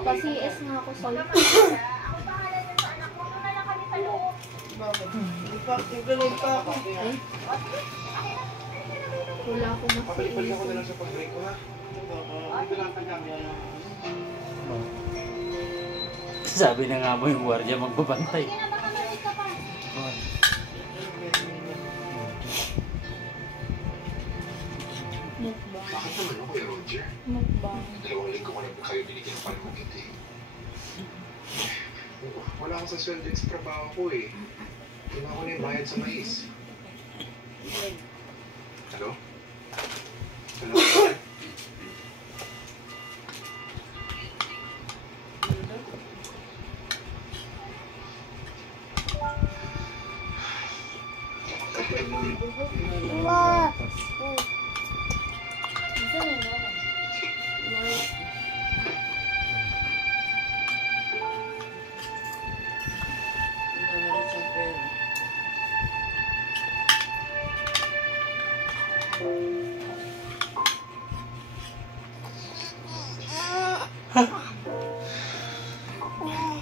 Kasi-CS nga ako sa Ako bahala na sa anak mo. Ano lang kami sa loob. Bakit? Naglalog pa ako. Wala akong Papalipad ako na mas-CS. lang sa pag-break ko, ha? Dito lang kanya. Sabi na nga mo yung gwardiya magbabantay. Sige na, baka malit ka pa. Mukbang. Bakit naman ako, Kuya Roger? Mukbang. 2 linggo ko na po kayo binigyan ng panumagiti. Wala akong sa sweldo sa trabaho ko eh. Kailangan ko na yung bayad sa mais. Hello? Hello?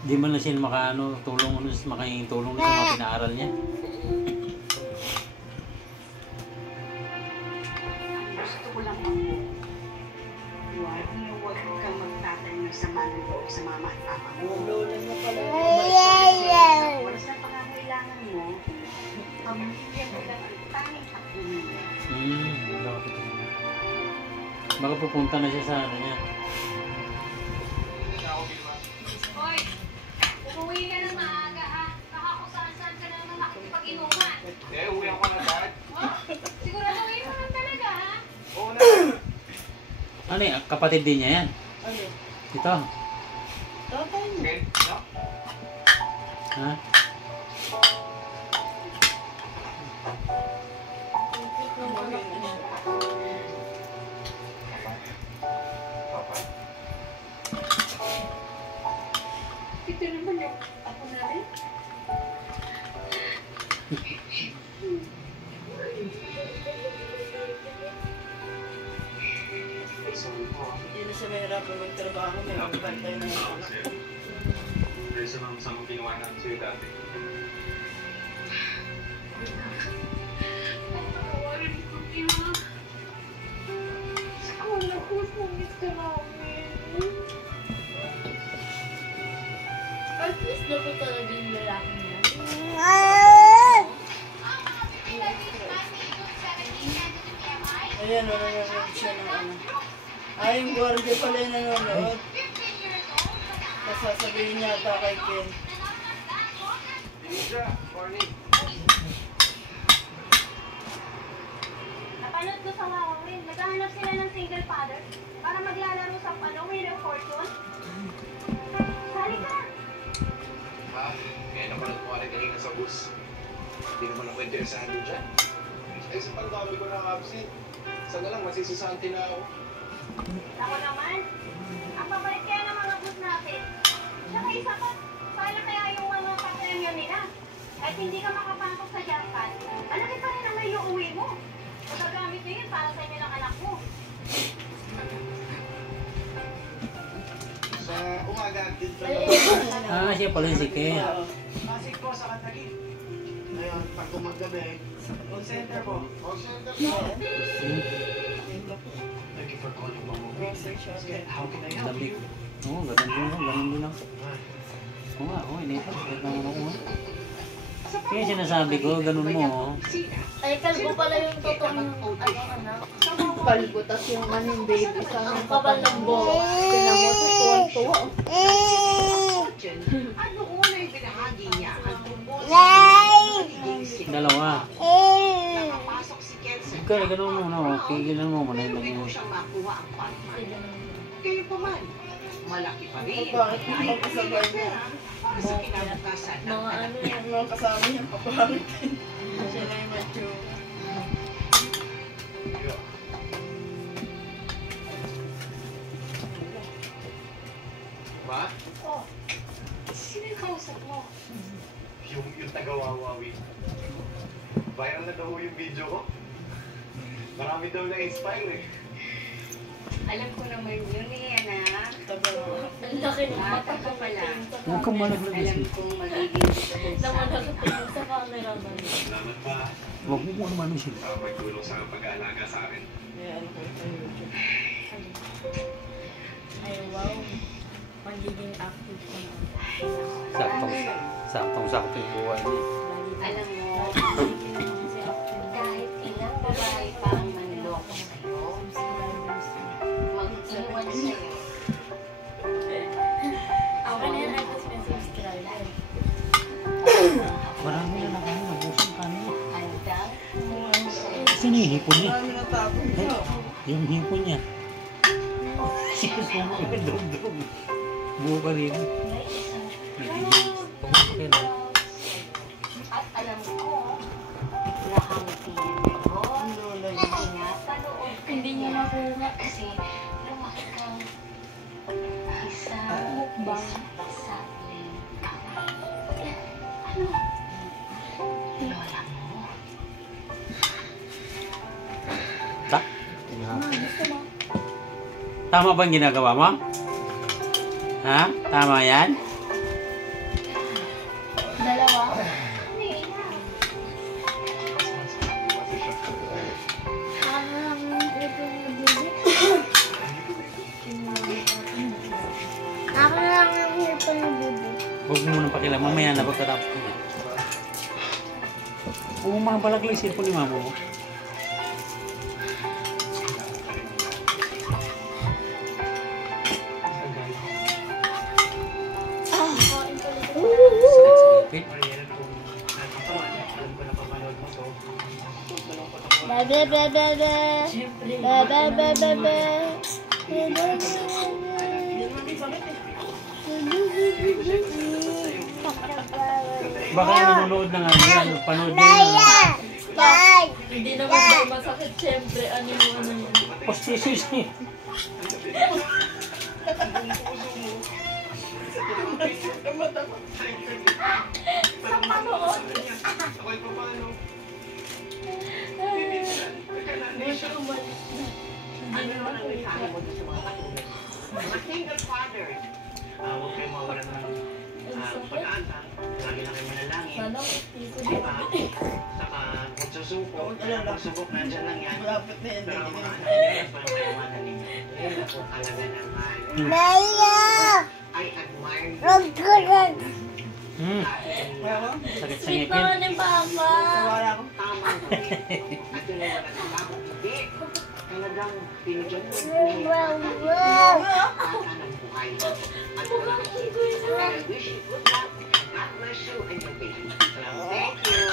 Di man lang siya tulong makahinging tulong sa mga pinaaral niya. Gusto ko lang ako. Huwag kang magtatay ng sama ng loob sa mama at papa mo. Lola na pala. Wala sa pangangailangan mo, pamilya mo lang ang tanging takbo nila. Baka pupunta na siya sa ano niya. Hoy, umuwi ka na maaga ha. Baka kung saan-saan ka naman makikipag-inuman. Uwi ako na dad. Siguraduhin mo lang talaga ha. Oo na. Ano yan? Kapatid din niya yan? Ano? Ito. Tatay mo. Okay? No? Ha? Papa? Ito naman yung ako namin. Sorry po. Hindi na siya mahirapan magtrabaho. May magbantay na yung anak. Dahil sa mga masamang ginawa namin sa'yo dati. Patawarin ko niya. Wala ko, sumit ka namin. At least dapat talaga yung lalaki niya. Ayan, nanonood siya ng ano. Ay, yung gwardiya pala yung nanonood. Tapos sasabihin niya ata kay Ken. Siya, morning. Napanood ko sa Wawawin. Naghahanap sila ng single father para maglalaro sa Wheel of Fortune. Sali ka! Ha? Kaya napanood ko rin kanina sa bus. Hindi naman ako interesado dyan. Ay, sa pagdami ko ng absent. Saan na lang, masisisante na ako. Ako naman, ang babalik kaya ng mga bus natin. Tsaka isa pa, sayang kaya yung mga kapremyo nila. Kahit hindi ka makapasok sa Japan, malaki pa rin ang may uuwi mo. Magagamit nyo yun para sa inyo ng anak mo. Sa umaga, dito Ah, siya pala si Ken. Pasig po sa Katagin. Ngayon, pag gumagabi, call center po. Call center po. Thank you for calling mo. Grocery shopping. How can I help Dami. you? Oo, ganun din lang. Oo nga, inipat. Kahit naman ako. Kaya sinasabi ko, ganun mo. Ay, kalbo pala yung totoong anak. Kalbo, tas yung maning baby sa ang kapal ng buhok. Tinamot, tuwan-tuwa. Ano una'y binahagi niya ang tungkol Dalawa. nakapasok si Ken sa Ikaw, ganun mo, no? Pigilan mo muna yung pero lagi mo. hindi ko siyang makuha ang partner. Kayo pa man, malaki pa rin. Bakit hindi Dahil magkasabay mo? para sa kinabukasan ng Mga anak ano niya. yan. Mga kasama niya, papangit. Siya na yung medyo... Ba? Oh, sino yung kausap mo? Yung taga-wawawi. Viral na daw yung video ko. Marami daw na-inspire eh. Alam ko naman yun eh, anak. Ang laki ng mata Bata ka pa lang. Huwag kang malaglag. Alam kong magiging gusto sa naman akin. nakatingin sa camera man. Salamat pa. Huwag mo kung ano siya. Magtulong sa pag-aalaga sa akin. Ay, wow. Magiging active ko na. Saktong-sakto yung buhay niya. Alam mo, Sige naman si active. kahit ilang babae pa ang manloko sa'yo, mag-iwan sa'yo. Ako na yan, artist may subscriber. Marami na lang nabusan kanin. Ang dami mo sa'yo. Sino yung hipon niya? Marami na tapon siya. Yung hipon niya. Sumo yung dog-dog. Buo ka rin. May isang Okay na. at alam ko na ang pinero Ang lola niya. pinapanood ka Hindi niya makuha. kasi lumaki kang isa Mukbang. sa ano? Lola mo? Tama ba ang ginagawa mo? Ha? Tama yan? Dalawa. Ako lang yung hirap ng bubo. Huwag mo munang pakialam. Mamaya na pagkatapos ko na. Oo, mga balaglag cellphone ni mama mo. Sakit sa ngipin. Bebe, bebe, bebe. Siyempre. Bebe, bebe, bebe. Baka nanonood na nga yan. Panood nyo na. Hindi naman daw masakit. Siyempre, ano yung ano yun. Postisos niya. Ako'y paano? Buti umalis na. Hindi naman Sabi mo doon sa mga katulad. Mga single fathers. Huwag kayo mawala ng Ang sakit. pag-asa. Lagi na kayo manalangin. Sana pustiso Di ba? Saka kung susuko, pagsubok nandyan lang yan. Malapit na yan. Pero ang mga anak Hindi niya, parang kayamanan ninyo. Kaya po talaga naman. Naya! I admire you. Ragkulan! Sakit sa Sweet ngipin. naman ni Papa. Wala ko. Tama gawin. At yun ay wala ng bakit hindi. Talagang pinigyan mo yung bata ng buhay. At wala ko I wish you good luck. God bless you and your baby. Thank you.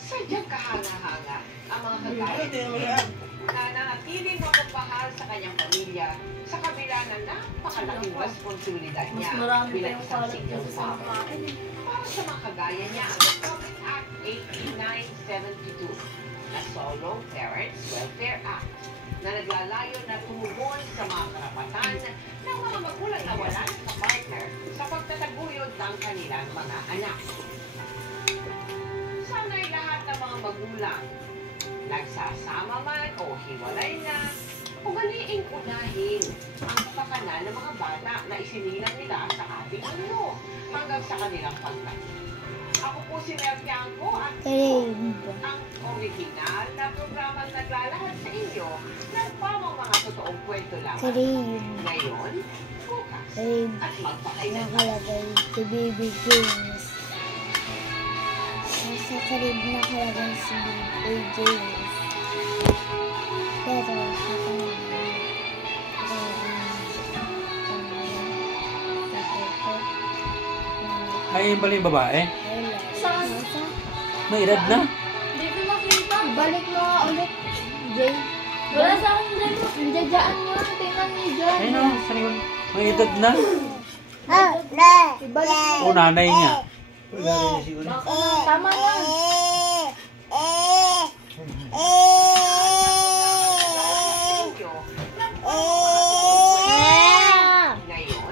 Sadyang kahanga-hanga ang mga kagaya na nanatiling mapagmahal sa kanyang pamilya sa kabila ng napakalaking responsibilidad Mas niya marami pa bilang yung isang kalat single dito sa father. makain. Para sa mga kagaya niya, ang Republic Act 8972, na Solo Parents Welfare Act, na naglalayo na tumugon sa mga karapatan ng mga magulang na wala sa partner sa pagtataguyod ng kanilang mga anak. Sana'y lahat ng mga magulang, nagsasama man o hiwalay na, ugaliing unahin ang kapakanan ng mga bata na isinilang nila sa ating mundo hanggang sa kanilang pagtaki. Ako po si Mel Tiangco at ang original na programang naglalahad sa inyo ng pamang mga totoong kwento lamang. Ngayon, bukas at magpakailan. Nakalagay si Baby James. Nasa karib nakalagay si Baby James. Pero sa Ay, yung pala yung babae. Saan? May edad na. Hindi ko makita. Balik mo nga ulit, Jay. Wala sa akin dyan. Nandiyadyaan mo. Tingnan niyo dyan. Ayun o, sa likod. May edad na. Ibalik mo. O, nanay niya. Wala rin niya siguro. Tama na. Ngayon,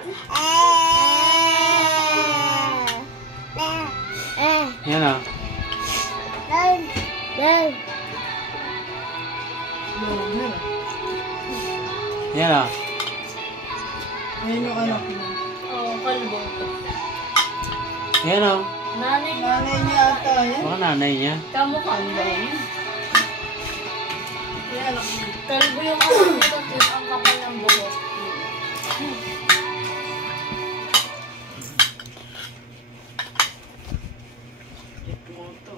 Yan o. Yan ah. Yan yung anak niya. Oo, kalbo. Yan ah. Nanay niya. Nanay niya ata yan. Baka nanay niya. Kamukha Tanda niya. niya. Yan anak niya. Kalbo yung anak niya kasi ang kapal ng buhok. Jet moto.